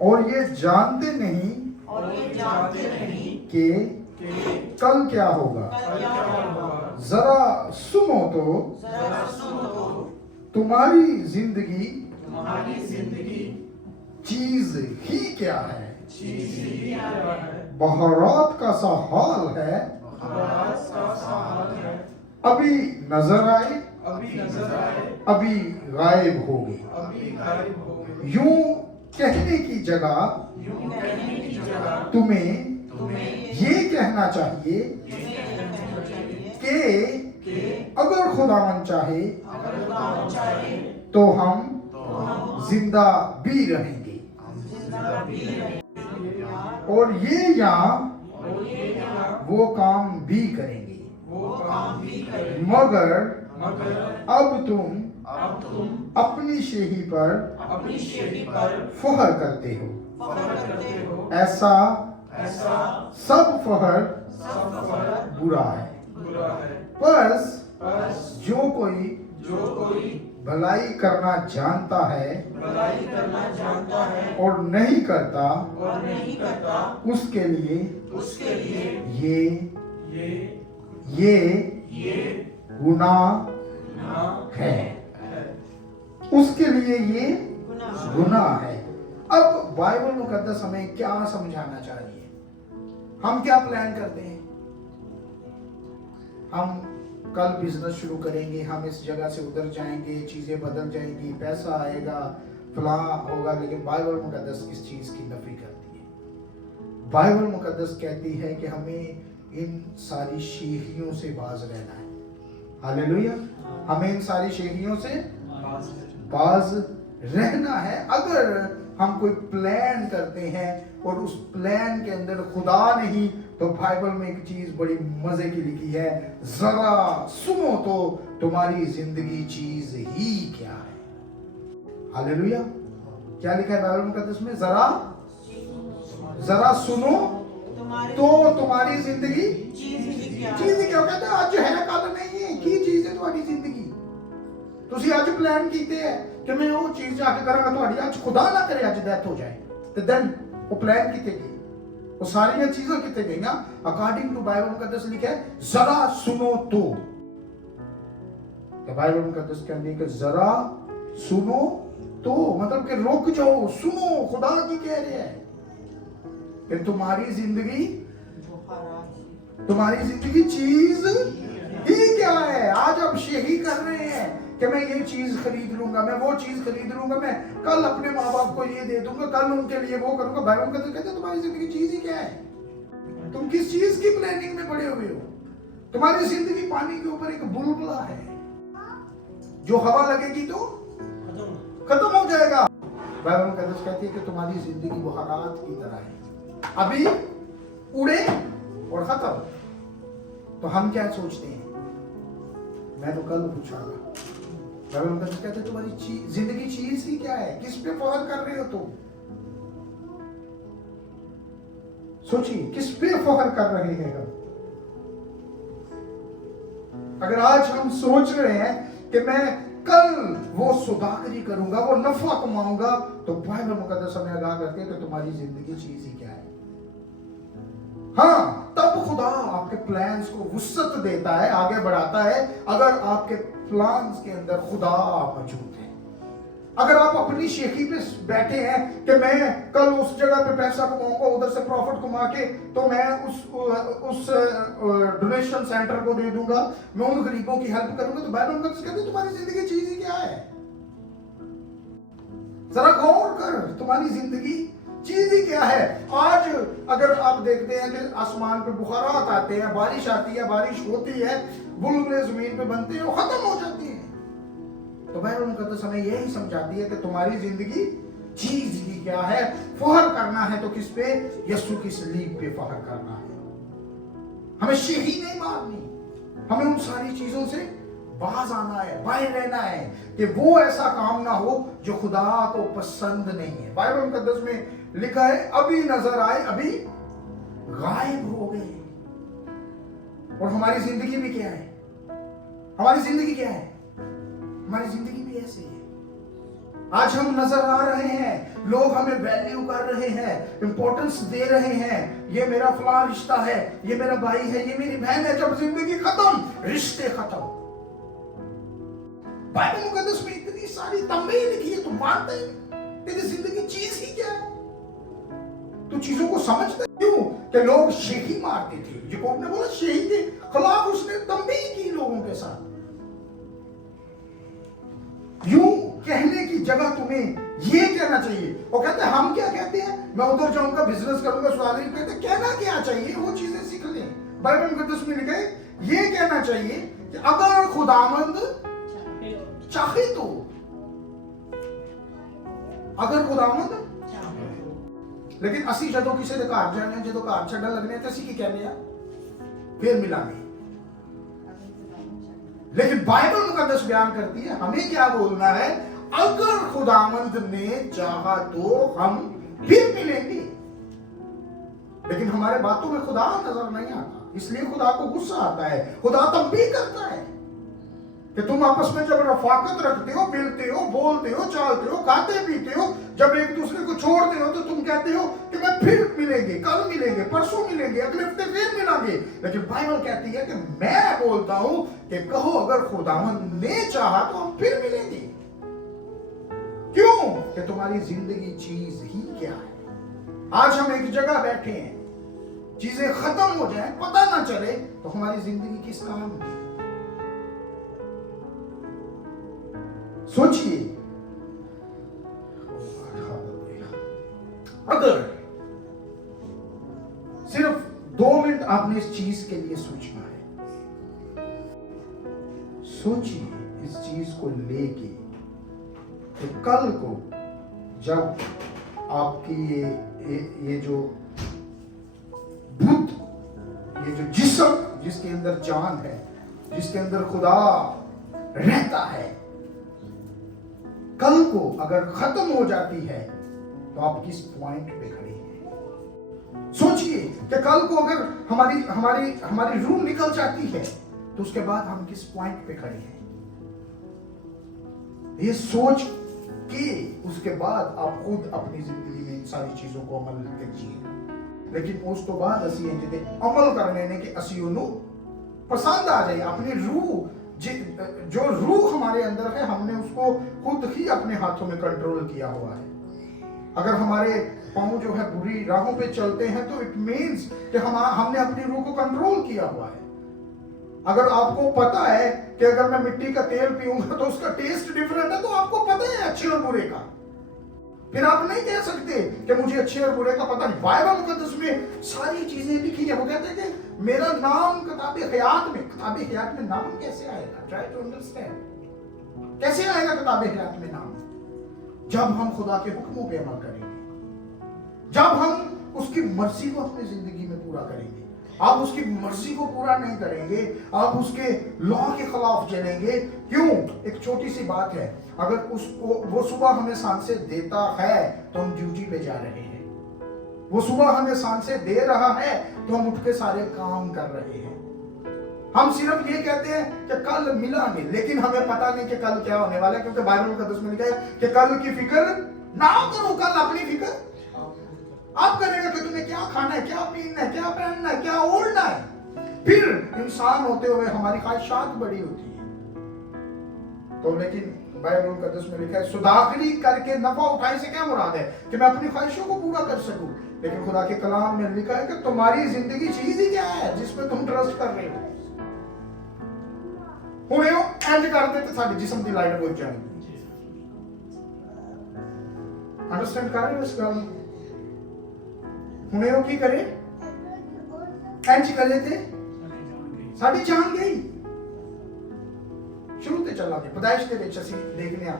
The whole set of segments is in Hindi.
और ये जानते नहीं कि कल क्या होगा। जरा सुनो तो, तुम्हारी जिंदगी चीज ही क्या है। बहरात का सा हाल है, अभी नजर आए अभी गायब हो गए। यूं कहने की जगह तुम्हें ये कहना चाहिए कि अगर खुदावन चाहे तो हम जिंदा भी रहेंगे और ये यहाँ वो काम भी करेंगे। मगर अब तुम अपनी शेही पर फख्र करते हो। ऐसा सब फख्र बुरा है। बस जो कोई भलाई करना जानता है और नहीं करता, उसके लिए ये गुनाह है। उसके लिए ये गुनाह है। अब बाइबल मुकद्दस हमें क्या समझाना चाहिए? हम क्या प्लान करते हैं? हम कल बिजनेस शुरू करेंगे, हम इस जगह से उधर जाएंगे, चीजें बदल जाएंगी, पैसा आएगा, फलां होगा। लेकिन बाइबल मुकद्दस इस चीज की नफी करती है। बाइबल मुकद्दस कहती है कि हमें इन सारी शेखियों से बाज रहना है। हालेलुया। हमें इन सारी शेखियों से बाज रहना है। अगर हम कोई प्लान करते हैं और उस प्लान के अंदर खुदा नहीं, तो बाइबल में एक चीज बड़ी मजे की लिखी है, जरा सुनो तो तुम्हारी जिंदगी चीज ही क्या है। हालेलुया। क्या लिखा है बाइबल मुकद्दस में? जरा सुनो तो तुम्हारी जिंदगी चीज क्या कहते हैं? आज है कल नहीं है की चीज है तुम्हारी जिंदगी। ਤੁਸੀਂ ਅੱਜ ਪਲਾਨ ਕੀਤੇ ਹੈ ਕਿ ਮੈਂ ਉਹ ਚੀਜ਼ ਜਾ ਕੇ ਕਰਾਂਗਾ, ਤੁਹਾਡੀ ਅੱਜ ਖੁਦਾ ਨਾ ਕਰੇ ਅੱਜ ਡੈਥ ਹੋ ਜਾਏ, ਤੇ ਦੈਨ ਉਹ ਪਲਾਨ ਕਿਤੇ ਗਈ, वो सारी चीजें कितने गई ना? अकॉर्डिंग टू बाइबल मुकद्दस लिखा है जरा सुनो तो बाइबल मुकद्दस कहती है कि जरा सुनो तो मतलब कि रुक जाओ, सुनो, खुदा की कह रहे हैं कि तुम्हारी जिंदगी चीज ही क्या है। आज अब यही कर रहे हैं कि मैं ये चीज खरीद लूंगा, मैं वो चीज खरीद लूंगा, मैं कल अपने माँ बाप को ये दे दूंगा, कल उनके लिए वो करूंगा। बाइबल कहते हैं तुम्हारी जिंदगी चीज ही क्या है? तुम किस चीज की प्लानिंग में पड़े हुए हो? तुम्हारी जिंदगी पानी के ऊपर एक बुलबुला है, जो हवा लगेगी तो खत्म हो जाएगा। बाइबल कहती है कि तुम्हारी जिंदगी बुहारात की तरह है, अभी उड़े और खत्म। तो हम क्या सोचते हैं? मैं तो कल पूछागा। बाइबल कहते हैं तुम्हारी जिंदगी चीज ही क्या है? किस पे फख्र कर रहे हो तुम? सोचिए, किस पे फख्र कर रहे हैं हम? अगर आज हम सोच रहे हैं कि मैं कल वो सौदागरी करूंगा, वो नफा कमाऊंगा, तो बाइबल मुकद्दस हमें आगाह करती है कि तुम्हारी जिंदगी चीज ही क्या है। हाँ, तब खुदा आपके प्लान्स को वुसअत देता है, आगे बढ़ाता है, अगर आपके प्लान्स के अंदर खुदा मौजूद है। अगर आप अपनी शेखी पे बैठे हैं कि मैं कल उस जगह पे पैसा कमाऊंगा, उधर से प्रॉफिट कमा के तो मैं उस डोनेशन सेंटर को दे दूंगा, मैं उन गरीबों की हेल्प करूंगा, तो बाइबल कहती है तुम्हारी जिंदगी चीज ही क्या है? जरा गौर कर, तुम्हारी जिंदगी चीज ही क्या है? आज अगर आप देखते हैं कि आसमान पे बुखारात आते हैं, बारिश आती है, बारिश होती है, बुलबुले जमीन पे बनते हैं, वो खत्म हो जाती है। तो बाइबल मुकद्दस हमें यही समझाती है कि तुम्हारी जिंदगी चीज ही क्या है। फख्र करना है तो किस पे? यीशु की सलीब पे फख्र करना है। हमें शेही नहीं मारनी, हमें उन सारी चीजों से बाज आना है, बाहर रहना है कि वो ऐसा काम ना हो जो खुदा को पसंद नहीं है। बाइबल मुकद्दस में लिखा है अभी नजर आए अभी गायब हो गए। और हमारी जिंदगी भी क्या है? हमारी जिंदगी क्या है? हमारी जिंदगी भी ऐसे है। आज हम नजर आ रहे हैं, लोग हमें वैल्यू कर रहे हैं, इंपॉर्टेंस दे रहे हैं, ये मेरा फलां रिश्ता है, ये मेरा भाई है, ये मेरी बहन है। जब जिंदगी खत्म, रिश्ते खत्म। बाइबल मुकद्दस में इतनी सारी तंबी लिखी है, तुम मानते हैं तेरी जिंदगी चीज ही क्या है? तू चीजों को समझता क्यों कि लोग शेखी मारते थे, याकूब ने बोला शेही के खिलाफ उसने तंबी की लोगों के साथ। यूं कहने की जगह तुम्हें ये कहना चाहिए। वो कहते हैं हम क्या कहते हैं, मैं उधर जाऊंगा बिजनेस करूंगा सुधार, कहते कहना क्या चाहिए, वो चीजें सीख लें। बाइबल मुकद्दस में लिखा है ये कहना चाहिए कि अगर खुदावंद चाहे तो, अगर खुदावंद, लेकिन असी जदों किसी के घर जाने, जदों घर छड्डन लगने ते असी की कहने आ फिर मिलांगे। लेकिन बाइबल मुकद्दस बयान करती है हमें क्या बोलना है, अगर खुदावंद ने चाहा तो हम फिर मिलेंगे। लेकिन हमारे बातों में खुदा नजर नहीं आता, इसलिए खुदा को गुस्सा आता है। खुदा तंबीह करता है कि तुम आपस में जब रफाकत रखते हो, मिलते हो, बोलते हो, चलते हो, खाते पीते हो, जब एक दूसरे को छोड़ते हो तो तुम कहते हो कि मैं फिर मिलेंगे, कल मिलेंगे, परसों मिलेंगे, अगले हफ्ते फिर मिलेंगे। लेकिन बाइबल कहती है कि मैं बोलता हूं कि कहो अगर खुदावंद ने चाहा तो हम फिर मिलेंगे। क्यों? कि तुम्हारी जिंदगी चीज ही क्या है। आज हम एक जगह बैठे हैं, चीजें खत्म हो जाए, पता ना चले तो हमारी जिंदगी किस काम की। सोचिए, अगर सिर्फ 2 मिनट आपने इस चीज के लिए सोचना है, सोचिए इस चीज को लेके कि कल को जब आपकी ये जो बुद्ध, ये जो जिस्म जिसके अंदर जान है, जिसके अंदर खुदा रहता है, कल को अगर खत्म हो जाती है तो आप किस पॉइंट पे खड़े हैं। सोचिए कि कल को अगर हमारी हमारी हमारी रूह निकल जाती है तो उसके बाद हम किस पॉइंट पे खड़े हैं। ये सोच के उसके बाद आप खुद अपनी जिंदगी में इन सारी चीजों को अमल कीजिए। लेकिन उस तो बाद असी अमल करने ने कि असी उन्हों पसंद आ जाए। अपनी रूह, जो रूह हमारे अंदर है, हमने उसको खुद ही अपने हाथों में कंट्रोल किया हुआ है। अगर हमारे पांव जो है बुरी राहों पे चलते हैं तो इट मींस कि हमने अपनी रूह को कंट्रोल किया हुआ है। अगर आपको पता है कि अगर मैं मिट्टी का तेल पीऊंगा तो उसका टेस्ट डिफरेंट है, तो आपको पता है अच्छे और बुरे का, फिर आप नहीं कह सकते कि मुझे अच्छे और बुरे का पता नहीं। बाइबल मुकद्दस में सारी चीजें लिखी है। वो कहते हैं कि मेरा नाम किताबे हयात में नाम कैसे आएगा? ट्राई टू अंडरस्टैंड, कैसे आएगा किताबे हयात में नाम? जब हम खुदा के हुक्मों पे अमल करेंगे, जब हम उसकी मर्जी को अपनी जिंदगी में पूरा करेंगे। आप उसकी मर्जी को पूरा नहीं करेंगे, आप उसके लॉ के खिलाफ चलेंगे। क्यों? एक छोटी सी बात है, अगर उसको वो सुबह हमें सांसें देता है तो हम ड्यूटी पे जा रहे हैं। वो सुबह हमें सांसें दे रहा है तो हम उठ के सारे काम कर रहे हैं। हम सिर्फ ये कहते हैं कि कल मिलेंगे, लेकिन हमें पता नहीं कि कल क्या होने वाला है, क्योंकि बाइबल मुकद्दस में लिखा है कि कल की फिक्र ना करो, कल अपनी फिक्र आप करेगा कि तुम्हें क्या खाना है, क्या पीना है, क्या पहनना है, क्या ओढ़ना है। फिर इंसान होते हुए हमारी ख्वाहिशात बड़ी होती है। तो लेकिन बाइबल मुकद्दस में लिखा है सुदागरी करके नफा उठाने से क्या मुराद है कि मैं अपनी ख्वाहिशों को पूरा कर सकूं। लेकिन खुदा के कलाम में लिखा है कि तुम्हारी जिंदगी चीज ही क्या है जिसमें तुम ट्रस्ट कर रहे हो। हुणे एंड कर देते साडे जिस्म की लाइट बुझ जाएगी। अंडरस्टैंड कर रहे हो इस गल? हुणे की करे इंज करे थे साडी जान गई। शुरू ते चलांगे पैदाइश दे विच असीं देखने आ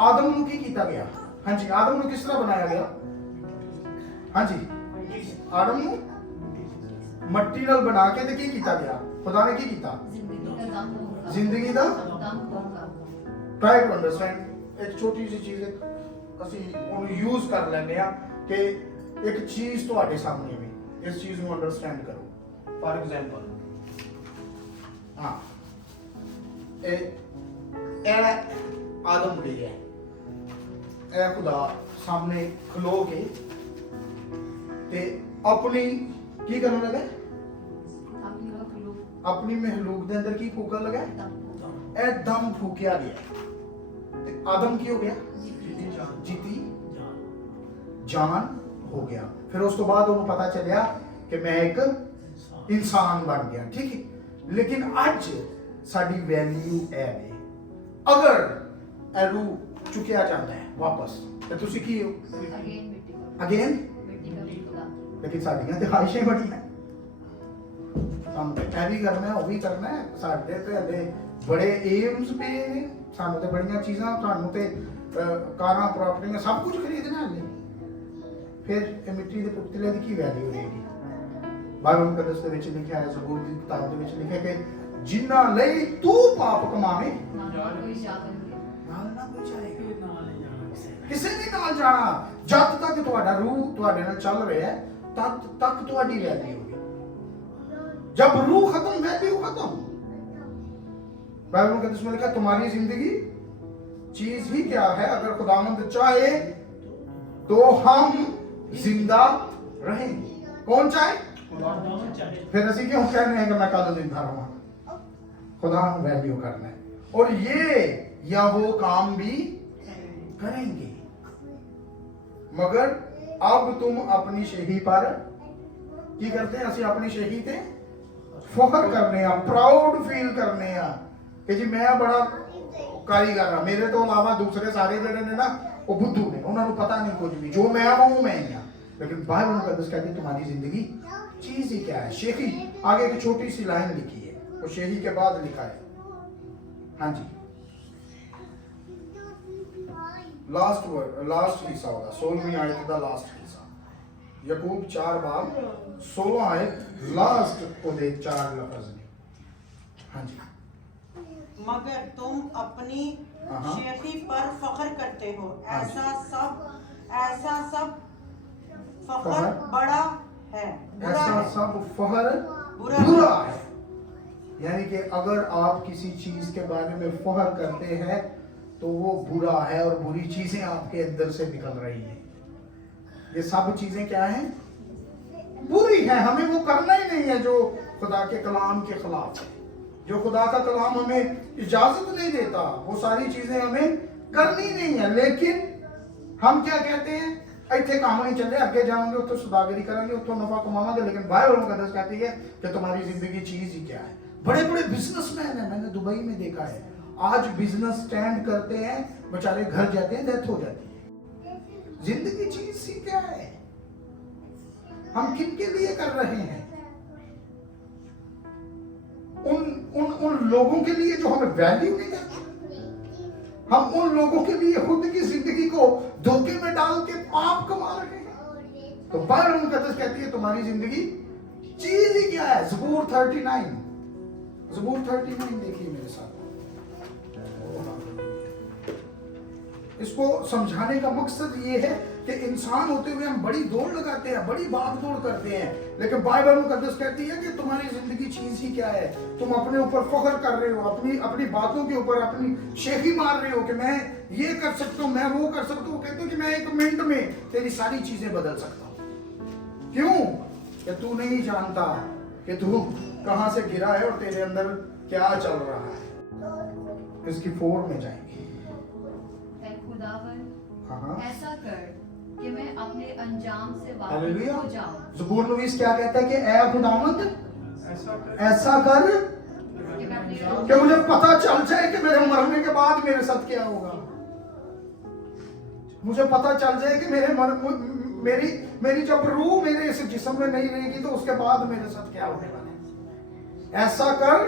आदम नूं की कीता गया। हां जी, आदम नूं किस तरह बनाया गया? हां जी, आदम नूं मट्टी नाल बना के ते की कीता गया? खुदा ने की कीता? जिंदगी दा ट्राई टू अंडरस्टैंड। एक छोटी सी चीज असीं ओनू यूज कर लैंदे आ कि एक चीज तुहाडे सामने भी इस चीज नूं अंडरस्टैंड करो। फॉर एग्जांपल हां ए आदम गई है, ए खुदा सामने खलो के ते अपनी की करने लगे, अपनी महलूक दे अंदर की फूकन लगे, ए दम फूकिया गया ते आदम की हो गया, जीती जान हो गया। फिर उस तो बाद उन्हें पता चलिया कि मैं एक इंसान बन गया, ठीक है। लेकिन आज साडी वैल्यू है अगर एलू चुकिया जाता है वापस तो तुसी की हो अगेन, लेकिन साडियां ते ख्वाहिशें बड़ी हैं, सानू ते ए भी करना है, वो भी करना है, साडे ते हले बड़े एम्स पे ने, सानू ते बड़ियां चीज़ां, सानू ते कारां प्रॉपर्टियां सब कुछ खरीदना है। फिर ये मिट्टी दे पुतले दी की वैल्यू रहेगी? बाइबल मुकद्दस दे विच लिखिया है, ज़बूर दी किताब दे विच लिखिया कि जिन्ना लई तू पाप कमावे नाल ना कोई जाएगा, किसी ने नाल जाना। जब तक तुहाडा रूह तुहाडे नाल चल रहा है तब तक तुहाडी वैल्यू होगी। जब रूह खत्म, वैल्यू खत्म। बाइबल मुकद्दस में लिखा तुम्हारी जिंदगी चीज ही क्या है, अगर खुदावंद चाहे तो हम जिंदा रहेंगे। कौन चाहे? फिर असि क्यों कहने हैं कि मैं कल जिंदा रहूं? खुदा को वैल्यू करना है और ये या वो काम भी करेंगे। मगर अब तुम अपनी शही पर की करते हैं, असि अपनी शही ते फख्र करने, प्राउड फील करने कि जी मैं बड़ा कारीगर हाँ, मेरे तो अलावा दूसरे सारे जेडे ने ना वो बुद्धू ने, उन्होंने पता नहीं कुछ भी, जो मैं हूं मैं ही हाँ। लेकिन बाइबल मुकद्दस कहती है तुम्हारी जिंदगी चीज ही क्या है। शेखी आगे की छोटी सी लाइन लिखी है, वो शेही के बाद लिखा है, हाँ जी, लास्ट वर्ड, लास्ट हिस्सा होगा 16वीं आयत का लास्ट हिस्सा, याकूब 4 बाब 16 आयत लास्ट को दे 4 लफ्ज ने, हाँ जी। मगर तुम अपनी शेखी पर फख्र करते हो, ऐसा सब फख्र बड़ा है, ऐसा सब फख्र बुरा है। यानी कि अगर आप किसी चीज के बारे में फख्र करते हैं तो वो बुरा है और बुरी चीजें आपके अंदर से निकल रही हैं। ये सब चीजें क्या हैं? बुरी है। हमें वो करना ही नहीं है जो खुदा के कलाम के खिलाफ है, जो खुदा का कलाम हमें इजाजत नहीं देता, वो सारी चीजें हमें करनी नहीं है। लेकिन हम क्या कहते हैं, इतने काम नहीं चले, आगे जाएंगे उतो सुदागरी करेंगे, उतो नफा कमाएंगे। लेकिन बाइबल मुकद्दस कहती है कि तुम्हारी जिंदगी चीज ही क्या है। बड़े बड़े बिजनेसमैन हैं, मैंने दुबई में देखा है, आज बिजनेस स्टैंड करते हैं, बेचारे घर जाते हैं, डेथ हो जाती है। जिंदगी चीज ही क्या है? हम किन के लिए कर रहे हैं? उन लोगों के लिए जो हमें वैल्यू नहीं करते। हम उन लोगों के लिए खुद की जिंदगी को धोखे में डाल के पाप कमा रहे हैं। तो बाइबल मुकद्दस कहती है तुम्हारी जिंदगी चीज ही क्या है। ज़बूर 39 देखिए मेरे साथ। इसको समझाने का मकसद ये है कि इंसान होते हुए हम बड़ी दौड़ लगाते हैं, बड़ी भाग दौड़ करते हैं, लेकिन बाइबल मुकद्दस कहती है कि तुम्हारी जिंदगी चीज ही क्या है। तुम अपने ऊपर फख्र कर रहे हो, अपनी बातों के ऊपर अपनी शेखी मार रहे हो कि मैं ये कर सकता हूं, मैं वो कर सकता हूं। कहते हो कि मैं 1 मिनट में तेरी सारी चीजें बदल सकता हूं। क्यों? कि तू नहीं जानता कि तू कहां से गिरा है और तेरे अंदर क्या चल रहा है। इसकी 4 में जाएंगे। ऐसा कर कि मैं अपने अंजाम से वाकिफ हो जाऊं। ज़बूर नवीस क्या कहता है कि ऐ खुदावंद ऐसा कर कि मुझे पता चल जाए कि मेरे मरने के बाद मेरे साथ क्या होगा। मुझे पता चल जाए कि मेरी जब रूह मेरे इस जिस्म में नहीं रहेगी तो उसके बाद मेरे साथ क्या होने वाला है। ऐसा कर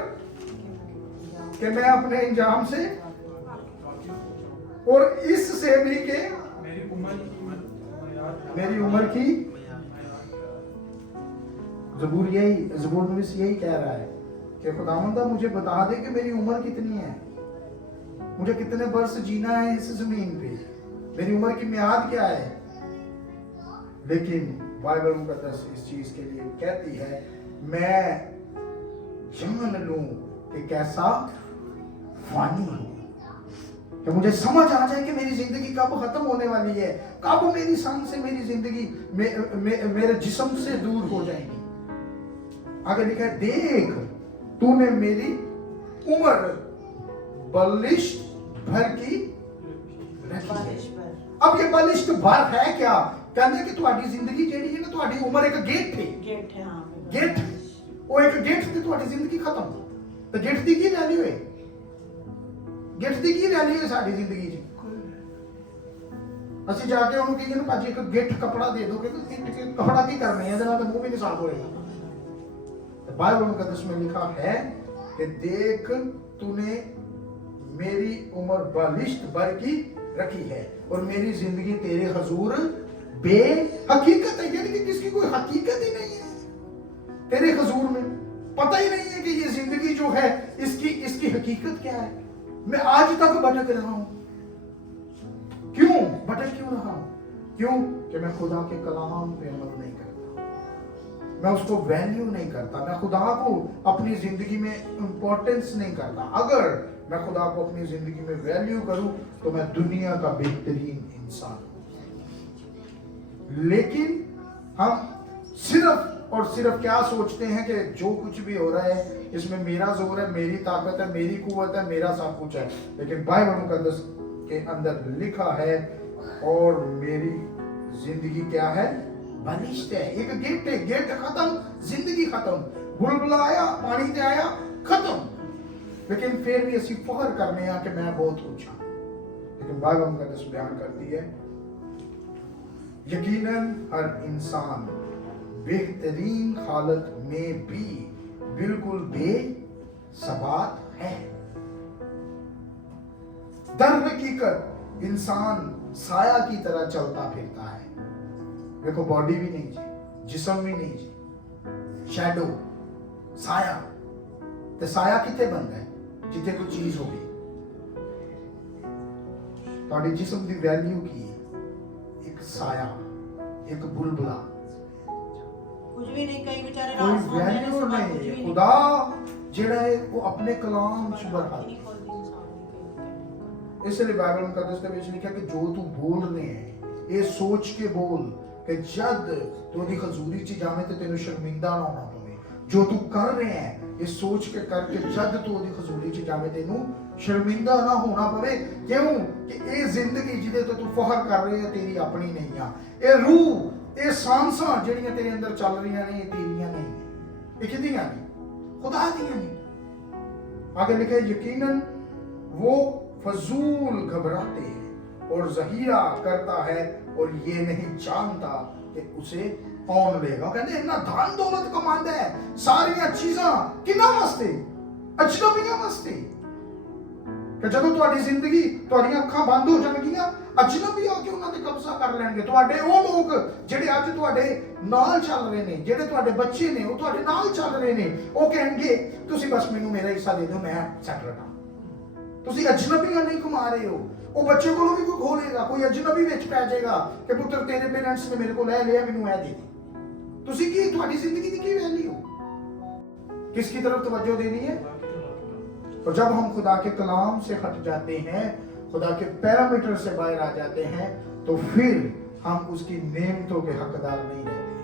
कि मैं अपने अंजाम से और इससे भी के मेरी उम्र की ज़बूर नवीस यही कह रहा है कि खुदावंदा मुझे बता दे कि मेरी उम्र कितनी है, मुझे कितने वर्ष जीना है इस जमीन पे, मेरी उम्र की मियाद क्या है। लेकिन बाइबल मुकद्दस इस चीज के लिए कहती है मैं जान लूं कि कैसा फानी हूं। कि मुझे समझ आ जाए कि मेरी जिंदगी कब खत्म होने वाली है, कब मेरी सांस से मेरी जिंदगी मेरे जिस्म से दूर हो जाएगी। आगे लिखा है, देख तूने मेरी उम्र बलिष्ठ भर की रखी है। अब ये बलिष्ठ भर है क्या? कहते कि तुम्हारी जिंदगी जेड़ी है ना, तुम्हारी उम्र एक गेट थी, गेट वो एक गेट थी, तुम्हारी जिंदगी खत्म। तो गेट दी की वैल्यू है, गेट दी की वैल्यू है साडी जिंदगी च। ਅਸੀਂ ਜਾ ਕੇ ਉਹਨੂੰ ਕਹੀਏ ਨਾ ਭਾਜੀ ਇੱਕ ਗਿੱਠ ਕਪੜਾ ਦੇ ਦੋਗੇ तो ਗਿੱਠ कपड़ा की करने है, ਇਹਦੇ ਨਾਲ ਤਾਂ ਮੂੰਹ ਵੀ ਨਹੀਂ ਸਾਫ਼ ਹੋਏਗਾ। तो बाइबल मुकद्दस में लिखा है कि देख तूने मेरी उम्र बलिष्ठ भर की रखी है और मेरी जिंदगी तेरे हुजूर बेहकीकत है, यानी कि किसकी कोई हकीकत ही नहीं है तेरे हुजूर में। पता ही नहीं है कि ये जिंदगी जो है इसकी हकीकत क्या है। मैं आज तक भटक रहा हूं। क्यों भटक क्यों रहा हूं? क्यों कि मैं खुदा के कलाम पे अमल नहीं करता, मैं उसको वैल्यू नहीं करता, मैं खुदा को अपनी जिंदगी में इंपॉर्टेंस नहीं करता। अगर मैं खुदा को अपनी जिंदगी में वैल्यू करूं तो मैं दुनिया का बेहतरीन इंसान हूं। लेकिन हम सिर्फ और सिर्फ क्या सोचते हैं कि जो कुछ भी हो रहा है इसमें मेरा जोर है, मेरी ताकत है, मेरी कुव्वत है, मेरा सब कुछ है। लेकिन बाइबल मुकद्दस के अंदर लिखा है और मेरी जिंदगी क्या है? बलिष्ठ है। एक गेट है, गेट खत्म, जिंदगी खत्म, बुलबुला आया, पानी ते आया, खत्म। लेकिन फिर भी ऐसी फख्र करने आ कि मैं बहुत कुछ हूं। लेकिन बाइबल मुकद्दस बयान करती है यकीनन हर इंसान बेहतरीन हालत में भी बिल्कुल बेसबात है। दर हकीकत इंसान साया की तरह चलता फिरता है। देखो बॉडी भी नहीं जी, जिस्म भी नहीं जी, शैडो साया। ते साया किथे बनता है? जिथे कोई चीज होगी। ਤੁਹਾਡੇ जिस्म की वैल्यू की है? एक साया, एक बुलबुला, कुछ भी नहीं। कई बेचारे कोई रात वैल्यू नहीं। खुदा जेड़ा है वो अपने कलाम च बरहाल। इसलिए बाइबल मुकद्दस ਦੇ ਵਿੱਚ लिखा कि जो तू बोल रहे हैं ये सोच के बोल कि जद तू ਉਹਦੀ ਹਜ਼ੂਰੀ ਚ ਜਾਵੇਂ ਤੇ ਤੈਨੂੰ ਸ਼ਰਮਿੰਦਾ ਨਾ ਹੋਣਾ ਪਵੇ। जो तू कर रहे हैं ये सोच के करके जद तू ਉਹਦੀ ਹਜ਼ੂਰੀ ਚ ਜਾਵੇਂ ਤੈਨੂੰ शर्मिंदा ना होना पवे। क्यों कि ये जिंदगी जिदे तो तू फख्र कर रहे है तेरी अपनी नहीं आ। ये रूह, ये सांसां ਜਿਹੜੀਆਂ तेरे अंदर चल रही हैं ये तेरियां नहीं है, ये किदियां नहीं, खुदा दियां नहीं। आगे लिखा है यकीनन वो फजूल घबराते हैं और जहीरा करता है और ये नहीं जानता कि उसे कौन लेगा। कहते इतना धन दौलत कमांदा है, सारियां चीजां किना वास्ते? अजनबियां वास्ते। कि ਜਦੋਂ ਤੁਹਾਡੀ ਜ਼ਿੰਦਗੀ ਤੁਹਾਡੀਆਂ ਅੱਖਾਂ ਬੰਦ ਹੋ ਜਾਣਗੀਆਂ ਅਜਨਬੀ ਆ ਕੇ ਉਹਨਾਂ ਤੇ ਕਬਜ਼ਾ ਕਰ ਲੈਣਗੇ। ਤੁਹਾਡੇ ਉਹ ਲੋਕ ਜਿਹੜੇ ਅੱਜ ਤੁਹਾਡੇ ਨਾਲ ਚੱਲ ਰਹੇ ਨੇ, ਜਿਹੜੇ ਤੁਹਾਡੇ ਬੱਚੇ ਨੇ ਉਹ ਤੁਹਾਡੇ ਨਾਲ ਚੱਲ ਰਹੇ ਨੇ, ਉਹ ਕਹਿਣਗੇ ਤੁਸੀਂ ਬਸ ਮੈਨੂੰ ਮੇਰਾ ਹਿੱਸਾ ਦੇ ਦਿਓ, ਮੈਂ ਸੈਟਲ ਹਾਂ। ਤੁਸੀਂ ਅਜਨਬੀਆਂ ਨਹੀਂ ਕਮਾ ਰਹੇ ਹੋ। ਉਹ ਬੱਚੇ ਕੋਲੋਂ ਵੀ ਕੋਈ ਖੋਲੇਗਾ, ਕੋਈ ਅਜਨਬੀ ਵਿੱਚ ਪੈ ਜਾਏਗਾ ਕਿ ਪੁੱਤਰ ਤੇਰੇ ਪੇਰੈਂਟਸ ਨੇ ਮੇਰੇ ਕੋਲ ਇਹ ਲਿਆ, ਮੈਨੂੰ ਇਹ ਦੇ ਦੇ। ਤੁਸੀਂ ਕੀ ਤੁਹਾਡੀ ਜ਼ਿੰਦਗੀ ਦੀ ਕੀ ਵੈਲਿਊ? किसकी तरफ तवज्जो देनी है? और जब हम खुदा के कलाम से हट जाते हैं, खुदा के पैरामीटर से बाहर आ जाते हैं, तो फिर हम उसकी नेमतों के हकदार नहीं रहते।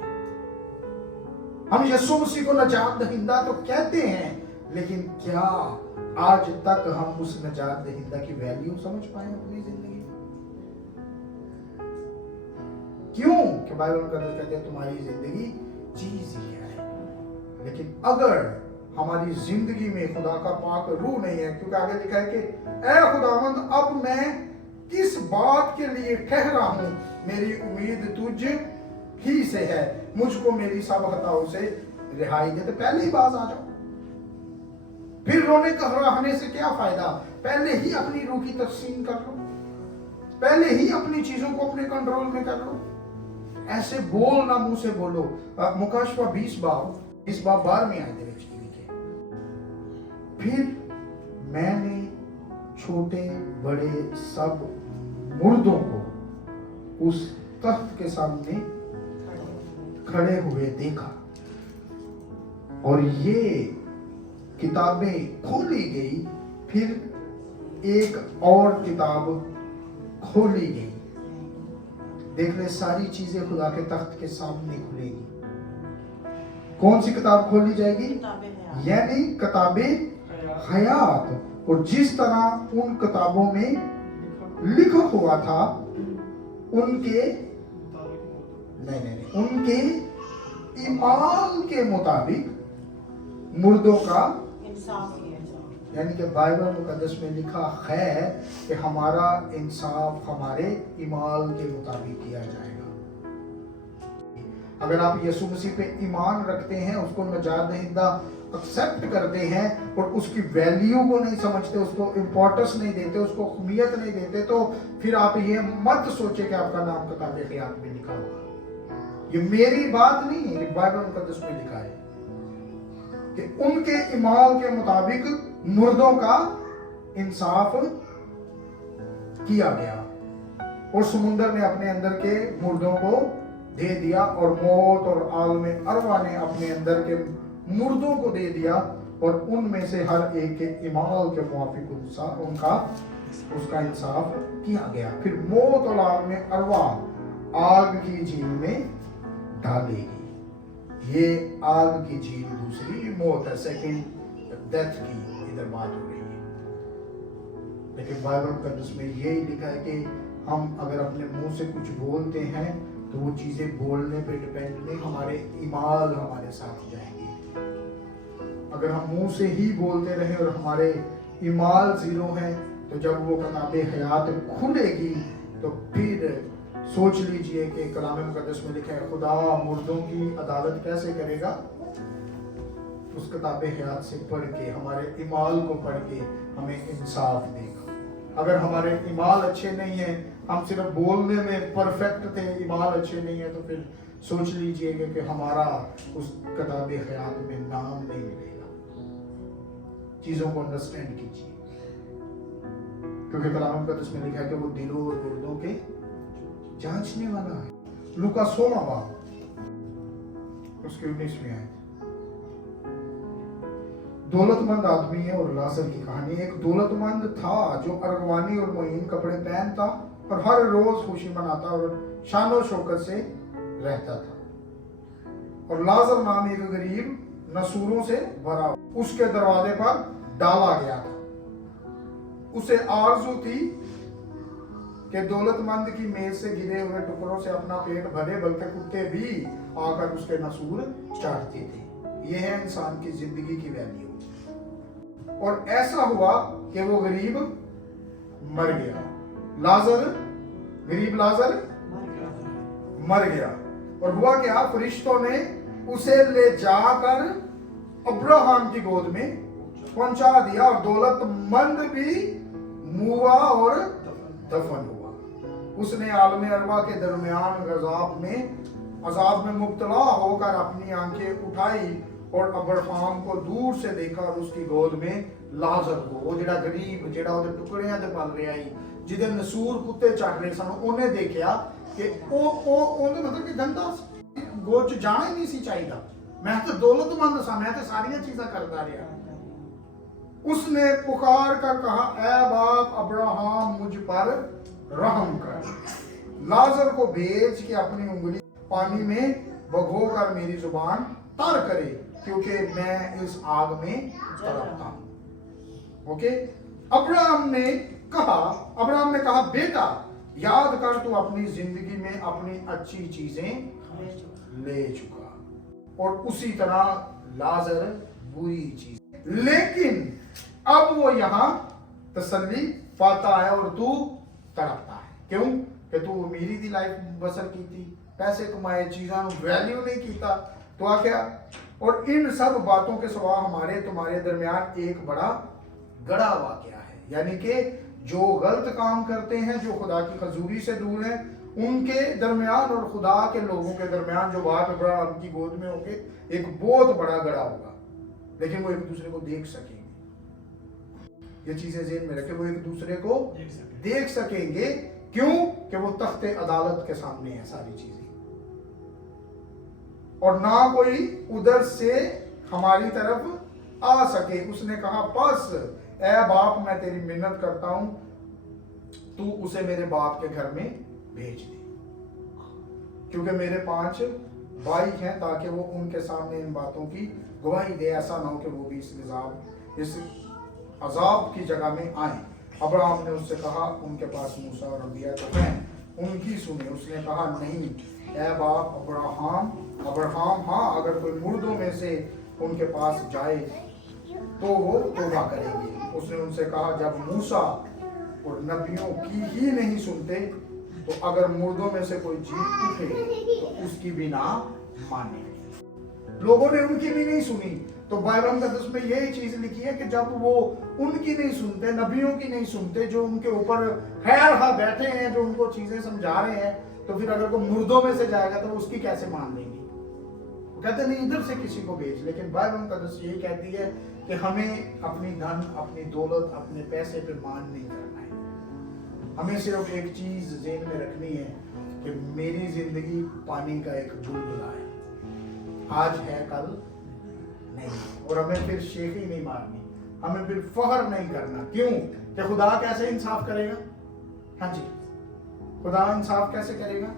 हम यीशु मसीह को नजात दहिंदा तो कहते हैं, लेकिन क्या आज तक हम उस नजात दहिंदा की वैल्यू समझ पाए अपनी जिंदगी में? क्यों कि बाइबल में कहते हैं तुम्हारी जिंदगी चीज ही है। लेकिन अगर हमारी जिंदगी में खुदा का पाक रूह नहीं है, क्योंकि आगे लिखा है कि ऐ खुदावंद अब मैं किस बात के लिए ठहरा हूं, मेरी उम्मीद तुझ ही से है, मुझको मेरी सब खताओं से रिहाई दे। तो पहले ही बाज आ जाओ, फिर रोने कहराने से क्या फायदा? पहले ही अपनी रूह की तकसीम कर लो, पहले ही अपनी चीजों को अपने कंट्रोल में कर लो। ऐसे बोल ना मुंह से बोलो। मुकाशवा 20 बाब 12 में आए थे। फिर मैंने छोटे बड़े सब मुर्दों को उस तख्त के सामने खड़े हुए देखा और ये किताबें खोली गई। फिर एक और किताब खोली गई। देख ले, सारी चीजें खुदा के तख्त के सामने खुलेगी। कौन सी किताब खोली जाएगी? यानी किताबे हयात। और जिस तरह उन किताबों में लिखा हुआ था उनके उनके ईमान के मुताबिक मुर्दों का इंसाफ किया जाए। यानी कि बाइबल मुकद्दस में लिखा है कि हमारा इंसाफ हमारे ईमान के मुताबिक किया जाएगा। अगर आप यीशु मसीह पे ईमान रखते हैं, उसको नजात दहिंदा एक्सेप्ट करते हैं और उसकी वैल्यू को नहीं समझते, उसको इम्पोर्टेंस नहीं देते, उसको अहमियत नहीं देते, तो फिर आप ये मत सोचे कि आपका नाम किताब हयात में लिखा होगा। ये मेरी बात नहीं है, ये बाइबल मुकद्दस में लिखा है कि उनके ईमान के मुताबिक मुर्दों का इंसाफ किया गया और समुंदर ने अपने अंदर के मुर्दों को दे दिया और मौत और आलमे अरवा ने अपने अंदर के मुर्दों को दे दिया और उनमें से हर एक के ईमान के मुवाफिक उनका उसका इंसाफ किया गया। फिर मौत और आलमे अरवा आग की झील में डालेगी। ये आग की झील दूसरी मौत है, सेकंड डेथ की इधर बात हो रही है। लेकिन बाइबल मुकद्दस में यही लिखा है कि हम अगर अपने मुंह से कुछ बोलते हैं तो वो चीजें बोलने पे डिपेंड नहीं, हमारे ईमान हमारे साथ जाएंगे। अगर हम मुंह से ही बोलते रहे और हमारे ईमान जीरो है, तो जब वो किताबे हयात खुलेगी तो फिर सोच लीजिए कि कलाम मुकद्दस में लिखा है खुदा मुर्दों की अदालत कैसे करेगा? उस किताबे हयात से पढ़ के, हमारे ईमान को पढ़ के हमें इंसाफ देगा। अगर हमारे ईमान अच्छे नहीं है, हम सिर्फ बोलने में परफेक्ट थे, ईमान अच्छे नहीं है, तो फिर सोच लीजिएगा कि हमारा उस किताबे हयात में नाम नहीं मिलेगा। चीजों को अंडरस्टैंड कीजिए, क्योंकि कलाम मुकद्दस में लिखा है कि वो दिलों और गुर्दों के जांचने वाला है। लूका 16 बाब उसके 19 आयत। दौलतमंद आदमी है और लाजर की कहानी। एक दौलतमंद था जो अरगवानी और मोइन कपड़े पहनता और हर रोज खुशी मनाता और शानो शौकत से रहता था। और लाजर नाम एक गरीब नसूरों से भरा उसके दरवाजे पर डाला गया था। उसे आरज़ू थी कि दौलतमंद की मेज से गिरे हुए टुकड़ों से अपना पेट भरे, बल्कि कुत्ते भी आकर उसके नसूर चाटते थे। यह है इंसान की जिंदगी की वैल्यू। और ऐसा हुआ कि वो गरीब मर गया। गरीब लाजर मर गया। और हुआ क्या, फरिश्तों ने उसे ले जाकर अब्राहम की गोद में पहुंचा दिया और दौलतमंद भी मुआ और दफन हुआ। उसने आलमे अरवा के दरमियान अजाब में मुब्तला होकर अपनी आंखें उठाई और अब्राहम को दूर से देखा और उसकी गोद में लाजर को, वो जेड़ा गरीब जेड़ा ਉਹਦੇ ਟੁਕੜਿਆਂ ਤੇ ਪਲ ਰਿਹਾ ਸੀ, ਜਿਹਦੇ ਨਸੂਰ ਕੁੱਤੇ ਚੱਟ ਰਹੇ ਸਨ, ਉਹਨੇ ਦੇਖਿਆ ਕਿ ਉਹਨੇ ਮਤਲਬ ਕਿ ਗੰਦਾ ਗੋਦ ਚ ਜਾਣਾ ਹੀ ਨਹੀਂ ਸੀ ਚਾਹੀਦਾ। मैं तो दौलतमंद सा, मैं तो सारी चीजें करता रहा। उसने पुकार कर कहा, ऐ बाप अब्राहम मुझ पर रहम कर, लाजर को भेज के अपनी उंगली पानी में भगो कर मेरी जुबान तर करे, क्योंकि मैं इस आग में तड़पता हूं। ओके, अब्राहम ने कहा बेटा याद कर, तू अपनी जिंदगी में अपनी अच्छी चीजें ले चुका और उसी तरह लाजर बुरी चीज। लेकिन अब वो यहाँ तसल्ली पाता है और तू तड़पता है। क्यों? कि तू अमीरी दी लाइफ बसर की थी, पैसे कमाए, चीज़ों वैल्यू नहीं किया। तो आ क्या? और इन सब बातों के सिवा हमारे तुम्हारे दरमियान एक बड़ा गड़ा वाकया है, यानी कि जो गलत काम करते हैं, जो खुदा की खजूरी से दूर है, उनके दरमियान और खुदा के लोगों के दरमियान जो बात अब्राहम की गोद में होके एक बहुत बड़ा गड़ा होगा। लेकिन वो एक दूसरे को देख सकेंगे। ये चीजें ज़हन में रखें, वो एक दूसरे को देख सकेंगे। क्यों? कि वो तख्ते अदालत के सामने है सारी चीजें, और ना कोई उधर से हमारी तरफ आ सके। उसने कहा बस ऐ बाप मैं तेरी मिन्नत करता हूं, तू उसे मेरे बाप के घर में भेज दे, क्योंकि मेरे 5 भाई हैं, ताकि वो उनके सामने इन बातों की गवाही दे, ऐसा ना हो कि वो भी इस अजाब की जगह में आए। अब्राहम ने उससे कहा, उनके पास मूसा और अंबिया तो हैं, उनकी सुने। उसने कहा, नहीं ऐ बाप अब्राहम, हाँ अगर कोई मुर्दों में से उनके पास जाए तो वो तौबा करेंगे। उसने उनसे कहा, जब मूसा और नबियों की ही नहीं सुनते, तो अगर मुर्दों में से कोई जीत उठे तो उसकी भी ना माने। लोगों ने उनकी भी नहीं सुनी, तो बाइबल मुकद्दस में यही चीज लिखी है कि जब वो उनकी नहीं सुनते, नबियों की नहीं सुनते, जो उनके ऊपर खैर बैठे हैं, जो उनको चीजें समझा रहे हैं, तो फिर अगर कोई मुर्दों में से जाएगा तो उसकी कैसे मान लेंगे? वो कहते नहीं इधर से किसी को भेज। लेकिन बाइबल मुकद्दस यही कहती है कि हमें अपनी धन, अपनी दौलत, अपने पैसे पे मान नहीं करना है। हमें सिर्फ एक चीज ज़हन में रखनी है कि मेरी जिंदगी पानी का एक बुलबुला है, आज है कल नहीं। और हमें फिर शेखी नहीं मारनी, हमें फिर फख्र नहीं करना। क्यों? कि खुदा कैसे इंसाफ करेगा? हाँ जी, खुदा इंसाफ कैसे करेगा?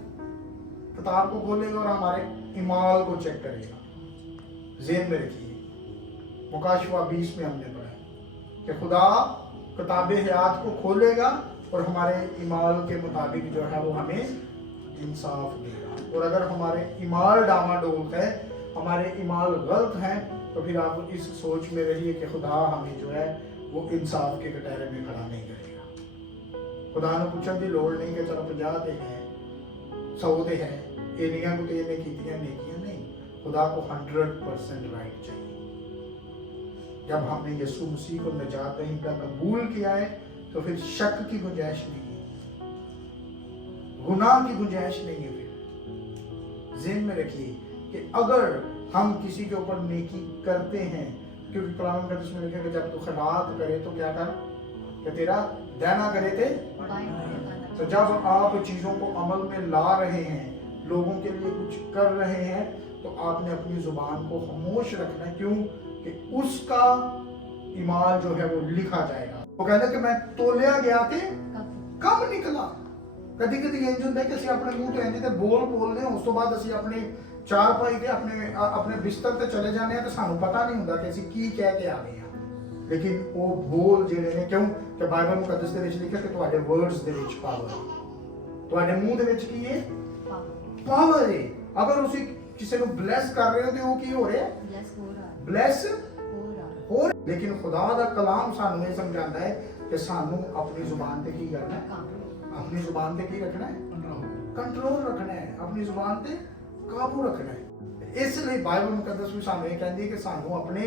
किताब को खोलेगा और हमारे ईमान को चेक करेगा। ज़हन में रखिए, मुकाशवा 20 में हमने पढ़ा कि खुदा किताब हयात को खोलेगा और हमारे ईमान के मुताबिक जो है वो हमें इंसाफ देगा। और अगर हमारे ईमान डामाडोल है, हमारे ईमान गलत हैं, तो फिर आप इस सोच में रहिए कि खुदा हमें जो है वो इंसाफ के कटहरे में खड़ा नहीं करेगा। खुदा ने पूछा कि लोड़ नहीं कि चलो 50 दे हैं, 100 दे हैं, एनियां को तेने कीतियां नेकियां नहीं। खुदा को 100% राइट चाहिए। जब हमने यीशु मसीह को निजात दहिंदा कबूल किया है, तो फिर शक की गुंजाइश नहीं है, गुनाह की गुंजाइश नहीं है। फिर ज़हन में रखिए कि अगर हम किसी के ऊपर नेकी करते हैं, क्योंकि कलाम मुकद्दस में लिखा है कि जब तू खैरात करे तो क्या कर, कि तेरा देना करे थे। तो जब आप चीज़ों को अमल में ला रहे हैं, लोगों के लिए कुछ कर रहे हैं, तो आपने अपनी जुबान को खामोश रखना है। क्यों? कि उसका ईमान जो है वो लिखा जाएगा। वो कहते कि मैं तोलिया गया थे कब निकला। कभी कभी इंज होंगे कि अपने मुंह तो इंज बोल रहे उस तो बाद असी अपने चार पाई के अपने बिस्तर ते चले जाने तो सानू पता नहीं होंदा कि असी की कह के आ गए हैं। लेकिन वो बोल जेड़े ने, क्यों कि बाइबल मुकद्दस दे विच लिखा कि तुहाडे वर्ड्स दे विच पावर है, तुहाडे मुंह दे विच की है पावर है। अगर उसी किसी को ब्लेस कर रहे हो तो वो की हो रहा है, ब्लेस हो रहा। लेकिन खुदा दा कलाम सानू ये समझाता है कि सानू अपनी जुबान पे की करना है, अपनी जुबान पे की रखना है, कंट्रोल रखना है, अपनी जुबान पे काबू रखना है। इसलिए बाइबल मुकद्दस में सानू ये कहती है कि सानू अपने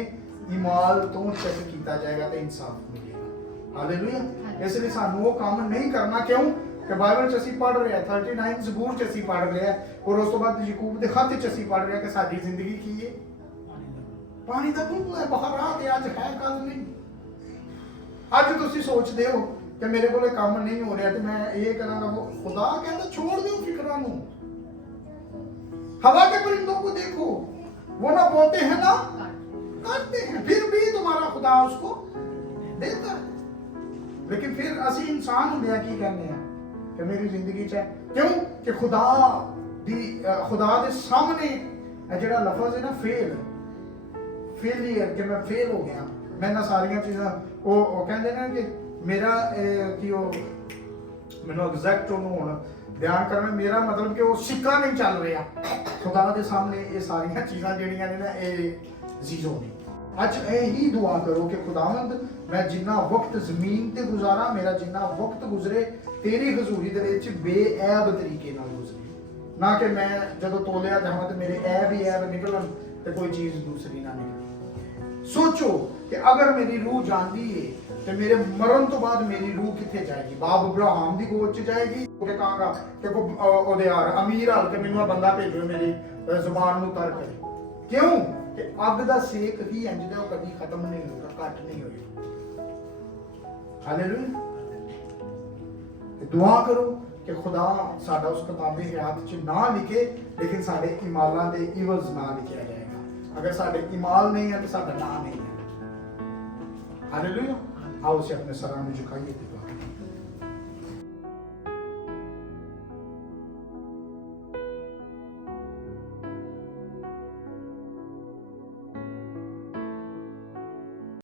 ईमान तो चेक किया जाएगा तो इंसाफ मिलेगा। हालेलुया। इसलिए सानू वो काम नहीं करना। क्यों कि बाइबल च ਅਸੀਂ पढ़ रहे हैं, 39 ਜ਼ਬੂਰ च ਅਸੀਂ पढ़ रहे हैं, और उस तो बाद याकूब के खत च ਅਸੀਂ पढ़ रहे हैं कि साडी जिंदगी की है पानी का बुलबुला है, बाहर आते आज है कल नहीं। ਅੱਜ ਤੁਸੀਂ सोचते हो कि मेरे को काम नहीं हो रहा तो मैं ये करांगा, वो खुदा कहता छोड़ दो फिक्रा नू। हवा के परिंदों को देखो, वो ना बोते हैं ना काटते हैं, फिर भी तुम्हारा खुदा उसको देता है। लेकिन फिर असि इंसान होंगे की कहने हैं कि मेरी जिंदगी च क्यों कि खुदा दे सामने जेड़ा लफ्ज है ना फेलियर, कि मैं फेल हो गया, मैं ना सारियां चीज़ां वो कहते ना कि मेरा कि वो मैंने एग्जैक्ट हुण बयान करना, मेरा मतलब कि वो सिक्का नहीं चल रहा खुदा के सामने। ये सारियां चीज़ां ਜਿਹੜੀਆਂ ने ना ये जीजो ने। अज यही दुआ करो कि खुदावंद मैं जिन्ना वक्त जमीन ते गुजारा, मेरा जिन्ना वक्त गुजरे तेरी हजूरी दे विच बेऐब तरीके नाल गुजरे, ना कि मैं जदों तोलिया जावां ते मेरे ऐब ही ऐब निकलन ते कोई चीज़ दूसरी ना निकले। सोचो कि अगर मेरी रूह जाती है तो मेरे मरण तो बाद मेरी रूह किथे जाएगी? बाप अब्राहम दी गोद च जाएगी कि कहांगा कि ओदे यार अमीर हाल के मैनूं बंदा भेजो मेरी जुबान नूं तर करे। क्यों कि अग दा सेक ही इंज दा कभी खत्म नहीं होगा, घट नहीं होएगा। हालेलुया। दुआ करो कि खुदा साडा उस किताबे हयात च ना लिखे, लेकिन साडे ईमालां दे इवल्स ना लिखिया जाएगा। अगर साडे ईमाल नहीं है तो साडा नाम नहीं है। हालेलुया। आओ उसे अपने सराहने झुकाइए।